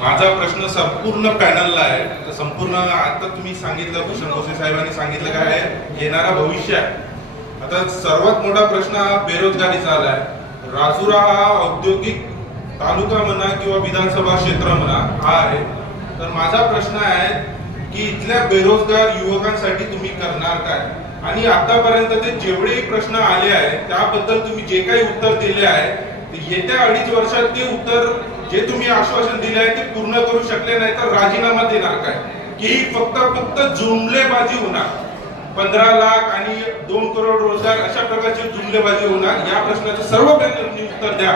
माझा प्रश्न संपूर्ण पॅनलला आहे. संपूर्ण आता तुम्ही सांगितलं, भूषण भोसले साहेबांनी सांगितलं काय आहे येणारा भविष्य आहे. आता सर्वात मोठा प्रश्न हा बेरोजगारीचा आलाय. राजुरा हा औद्योगिक तालुका म्हणा किंवा विधानसभा क्षेत्र म्हणा हा आहे. तर माझा प्रश्न आहे की इथल्या बेरोजगार युवकांसाठी तुम्ही करणार काय, आणि आतापर्यंत ते जेवढेही प्रश्न आले आहेत त्याबद्दल तुम्ही जे काही उत्तर दिले आहे येत्या 2.5 वर्षात ते उत्तर जे तुम्ही आश्वासन दिले आहे ते पूर्ण करू शकले नाही तर राजीनामा देणार काय, की फक्त जुमलेबाजी होणार. 15 लाख आणि 2 करोड रोजगार अशा प्रकारची जुमलेबाजी होणार. या प्रश्नाचं सर्व पॅनलनी उत्तर द्या.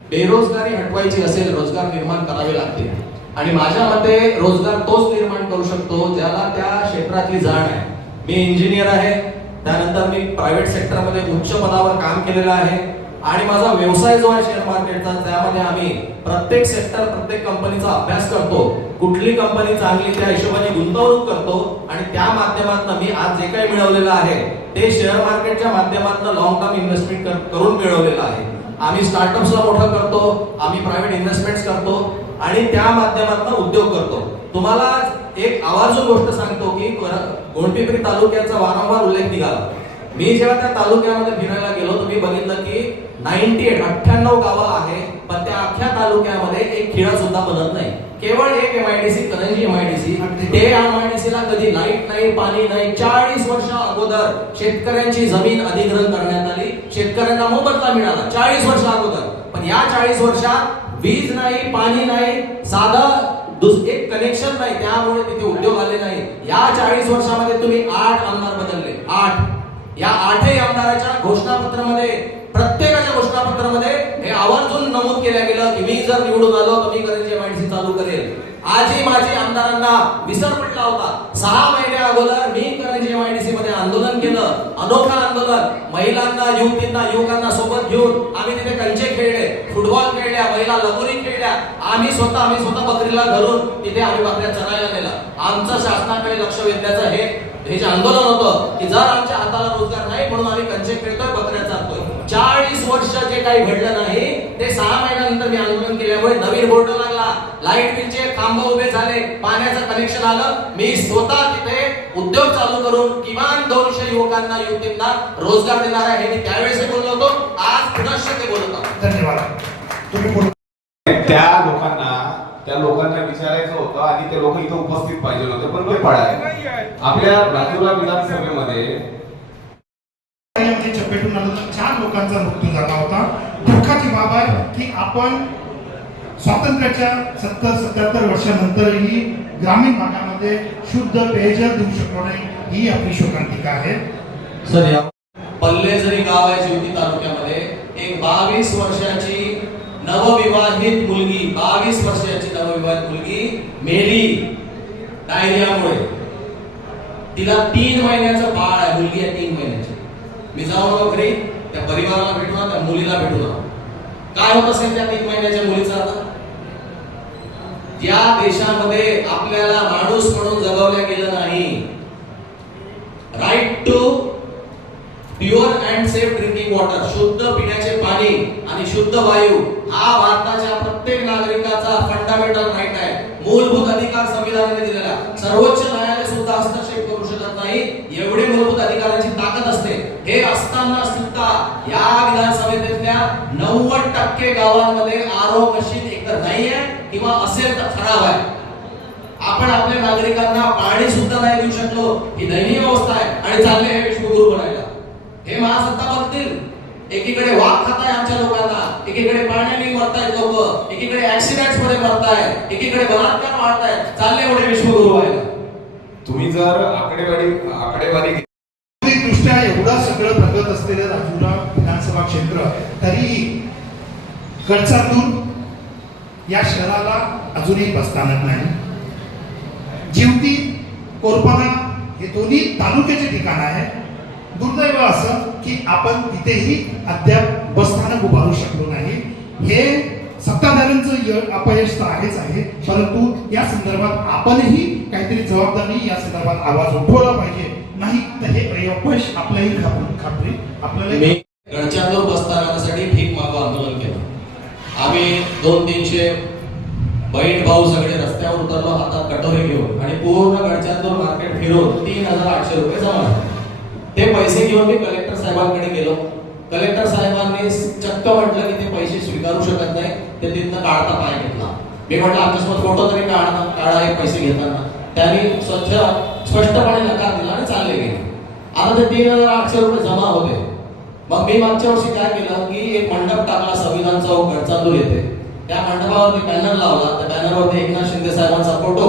बेरोजगारी हटवायची असेल, रोजगार निर्माण करावे लागते. आणि माझ्या मते रोजगार तोच निर्माण करू शकतो ज्याला त्या क्षेत्रातली जाण आहे. मी इंजिनियर आहे, त्यानंतर मी प्रायव्हेट सेक्टरमध्ये उच्च पदावर काम केलेलं आहे आणि माझा व्यवसाय जो आहे शेअर मार्केटचा, त्यामध्ये आम्ही प्रत्येक सेक्टर, प्रत्येक कंपनीचा अभ्यास करतो. कुठली कंपनी चांगली त्या हिशोबाने गुंतवणूक करतो आणि त्या माध्यमातून मी आज जे काही मिळवलेलं आहे ते शेअर मार्केटच्या माध्यमातून लॉंग टर्म इन्व्हेस्टमेंट करून मिळवलेलं आहे. आम्ही स्टार्टअप्सला मोठं करतो, आम्ही प्रायव्हेट इन्व्हेस्टमेंट्स करतो आणि त्या माध्यमातून उद्योग करतो. तुम्हाला एक आवर्जून गोष्ट सांगतो की गोंडपिंपरी तालुक्याचा वारंवार उल्लेख निघाला. मी जेव्हा त्या तालुक्यामध्ये फिरायला गेलो तर मी बघितलं की 98 गावं आहे, पण त्या अख्ख्या तालुक्यामध्ये एक खिळा सुद्धा बनत नाही. केवळ एक एमआयडीसी, करंजी एमआयडीसी. ते एमआयडीसीला कधी लाईट नाही, पाणी नाही. 40 वर्ष अगोदर शेतकऱ्यांची जमीन अधिग्रहण करण्यात आली, शेतकऱ्यांना मोबदला मिळाला 40 वर्ष अगोदर. पण या 40 वर्षात वीज नाही, पाणी नाही, साधं एक कनेक्शन नाही, त्यामुळे तिथे उद्योग आले नाही. या 40 वर्षामध्ये तुम्ही 8 आमदार बदलले. 8 या 8ही आमदाराच्या घोषणापत्रामध्ये, प्रत्येकाच्या घोषणापत्रामध्ये हे आवर्जून नमूद केलं गेलं की मी जर निवडून आलो तर मी करंजी एमआयडीसी चालू करेल. आजही माझी आमदारांना विसर पडला होता. 6 महिन्या अगोदर मी करंजी एमआयडीसी मध्ये आंदोलन केलं, अनोखं आंदोलन. महिलांना, युवकांना सोबत घेऊन आम्ही तिथे कंचे खेळले, फुटबॉल खेळल्या, महिला लगोरी खेळल्या. आम्ही स्वतः बकरीला धरून तिथे आम्ही बकऱ्या चरायला नेला. आमचं शासनाकडे लक्ष वेधण्याचं हे जे आंदोलन होतं की जर आमच्या हाताला रोजगार नाही म्हणून आम्ही कंचे खेळतोय, बकऱ्या चालतोय. 40 वर्ष जे काही घडलं नाही ते 6 महिन्यानंतर मी आंदोलन केल्यामुळे नवीन बोर्ड लागला, लाईट बिलचे खांब उभे झाले, पाण्याचं कनेक्शन आलं. मी स्वतः तिथे उद्योग चालू करून किमान 200 युवकांना, युवतींना रोजगार देणार आहे. हे त्यावेळेस बोललो होतो, आज पुनश्च ते बोलत आहोत. धन्यवाद. तुम्ही त्या लोकांना विचारायचं होतं आणि ते लोक इथे उपस्थित पाहिजे होते, पण ते पळाले. आपल्या राजुरा विधानसभेमध्ये चपेटून आलेल्या 4 लोकांचा मृत्यू झाला होता. दुःखाची बाब आहे की आपण स्वातंत्र्याच्या 70-77 वर्षानंतरही ग्रामीण भागामध्ये शुद्ध पेयजल देऊ शकलो नाही. ही आपली शोकांतिका आहे. सर, या पल्ले जरी गाव आहे शिवती तालुक्यामध्ये, एक 22 वर्षाची नवविवाहित मुलगी, 22 वर्षाची नवविवाहित मुलगी मेली डायरियामुळे. तिला 3 महिन्याचं बाळ आहे, मुलगी आहे 3 महिन्याची. मी जाऊन घरी त्या परिवाराला भेटून, त्या मुलीला भेटून काय होत असेल त्या 3 महिन्याच्या मुलीचा. ज्या देशामध्ये आपल्याला माणूस म्हणून जगवल्या गेलं नाही, right to pure and safe drinking water, शुद्ध पिण्याचे पाणी आणि शुद्ध वायू, हा भारताच्या प्रत्येक नागरिकाचा फंडामेंटल राईट आहे, मूलभूत अधिकार संविधानाने दिलेला. सर्वोच्च न्यायालय सुद्धा हस्तक्षेप करू शकत नाही, एवढे मूलभूत अधिकारांची ताकद असते. हे असताना सुद्धा या विधानसभेतल्या 90% गावांमध्ये आरो मशीन एकतर नाही आहे किंवा असेल तर खराब आहे. आपण आपल्या नागरिकांना पाणी सुद्धा नाही देऊ शकलो, ही दयनीय अवस्था आहे. आणि चालले हे विश्वगुरु बनायला. हे महासत्ता बघतील, एकीकडे वाघ खाताय आमच्या लोकांना, एकीकडे पाण्याने मरतायत लोक, एकीकडे ऍक्सिडेंट्स मध्ये मरतायत, एकीकडे बलात्कार वाढतायत. चालले एवढे विश्वगुरु व्हायला. तुम्ही जर आकडेवारी दृष्ट्या एवढं सगळं प्रगत असलेलं राजुरा विधानसभा क्षेत्र, तरी गडचातून या शहराला अजूनही प्रस्थानच नाही. जिवती, कोरपणा हे दोन्ही तालुक्याचे ठिकाण आहे. दुर्दैव असं की आपण तिथेही अद्याप बसस्थानक उभारू शकलो नाही. हे सत्ताधाऱ्यांचं अपयश तर आहेच आहे, परंतु या संदर्भात आपणही काहीतरी जबाबदारी या संदर्भात आवाज उठवला पाहिजे. नाही तर हे अपयश आपल्याही खात्री आपल्याला. गडचांदूर बसस्थानकासाठी भीक मागो आंदोलन केलं आम्ही. 200-300 बहीण भाऊ सगळे रस्त्यावर उतरलो, हातात कटोरे घेऊन आणि पूर्ण गडचांदूर मार्केट फिरून 3,800 रुपये जमा झाले. ते पैसे घेऊन मी कलेक्टर साहेबांकडे गेलो. कलेक्टर साहेबांनी चक्क म्हटलं की ते पैसे स्वीकारू शकत नाही, ते तिथनं काढता पाय घेतला. मी म्हटलं आमच्यासोबत फोटो तरी काढा हे पैसे घेताना. त्यांनी स्पष्टपणे नकार दिला आणि चालले गेले. आता ते 3,800 रुपये जमा होते. मग मी मागच्या वर्षी काय केलं की एक मंडप टाकला संविधान चौक गडचांदूर येथे. त्या मंडपावरती बॅनर लावला. त्या बॅनरवरती एकनाथ शिंदे साहेबांचा फोटो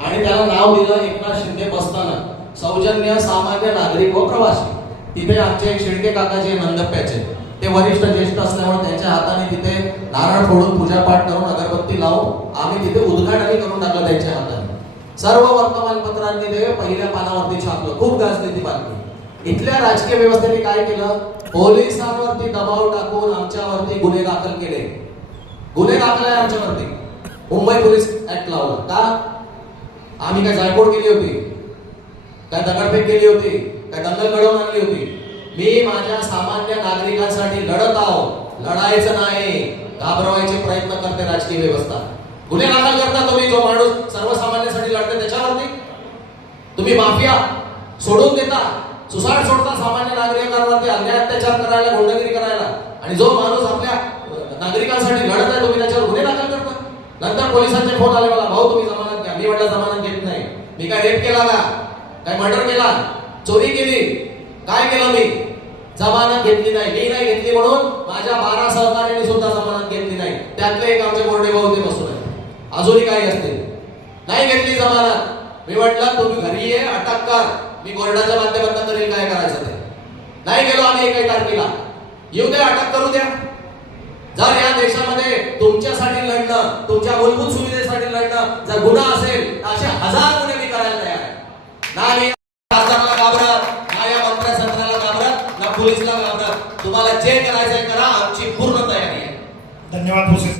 आणि त्याला नाव दिलं एकनाथ शिंदे बसताना सौजन्य सामान्य नागरिक व प्रवासी. तिथे आमचे एक शिर्के काकाचे नंदप्याचे ते वरिष्ठ ज्येष्ठ असल्यामुळे त्यांच्या हाताने तिथे नारळ फोडून पूजापाठ करून अगरबत्ती लावून आम्ही तिथे उद्घाटनही करून टाकलं त्यांच्या हाताने. सर्व वर्तमानपत्रांनी ते पहिल्या पानावरती छापलं. खूप गाजली ती बातमी. इथल्या राजकीय व्यवस्थेने काय केलं, पोलिसांवरती दबाव टाकून आमच्यावरती गुन्हे दाखल केले. गुन्हे दाखल आहे आमच्यावरती. मुंबई पोलीस ऍक्ट लावला. का? आम्ही काय जायफोड केली होती, काय दगडफेक केली होती, काय दंगल घडवून आणली होती? मी माझ्या सामान्य नागरिकांसाठी लढत आहो, लढायचं नाही, घाबरवायचे प्रयत्न करते राजकीय व्यवस्था. गुन्हे दाखल करता तुम्ही, जो माणूस सर्वसामान्यांसाठी लढते त्याच्यावरती. तुम्ही माफिया सोडून देता, सुसाट सोडता सामान्य नागरिकांवरती अन्याय अत्याचार करायला, गुंडगिरी करायला, आणि जो माणूस आपल्या नागरिकांसाठी लढत आहे तुम्ही त्याच्यावर गुन्हे दाखल करता. नंतर पोलिसांचे फोन आले मला, भाऊ तुम्ही जमानत घ्या. मी म्हटलं जमानत घेत नाही. मी काय रेप केला का, काय मर्डर केला, चोरी केली, काय केलं? मी जमानत घेतली नाही. मी नाही घेतली म्हणून माझ्या 12 सहकार्यांनी सुद्धा जमानत घेतली नाही. त्यातले एक आमचे बोर्डे भाऊ ते बसून आहे, अजूनही काही असते, नाही घेतली जमानत. मी म्हटलं तुम्ही घरी ये, अटक कर, मी कोर्टाच्या माध्यमातून तरी काय करायचं ते. नाही गेलो आम्ही 1 तारखेला. येऊ द्या, अटक करू द्या. जर या देशामध्ये तुमच्यासाठी लढणं, तुमच्या मूलभूत सुविधेसाठी लढणं जर गुन्हा असेल तर असे 1000 गुन्हे मी करायला तयार आहे. ना मी खासदाराला घाबरत, ना या मंत्र्यांना घाबरत, ना पोलिसला घाबरत. तुम्हाला जे करायचंय करा, आमची पूर्ण तयारी आहे. धन्यवाद.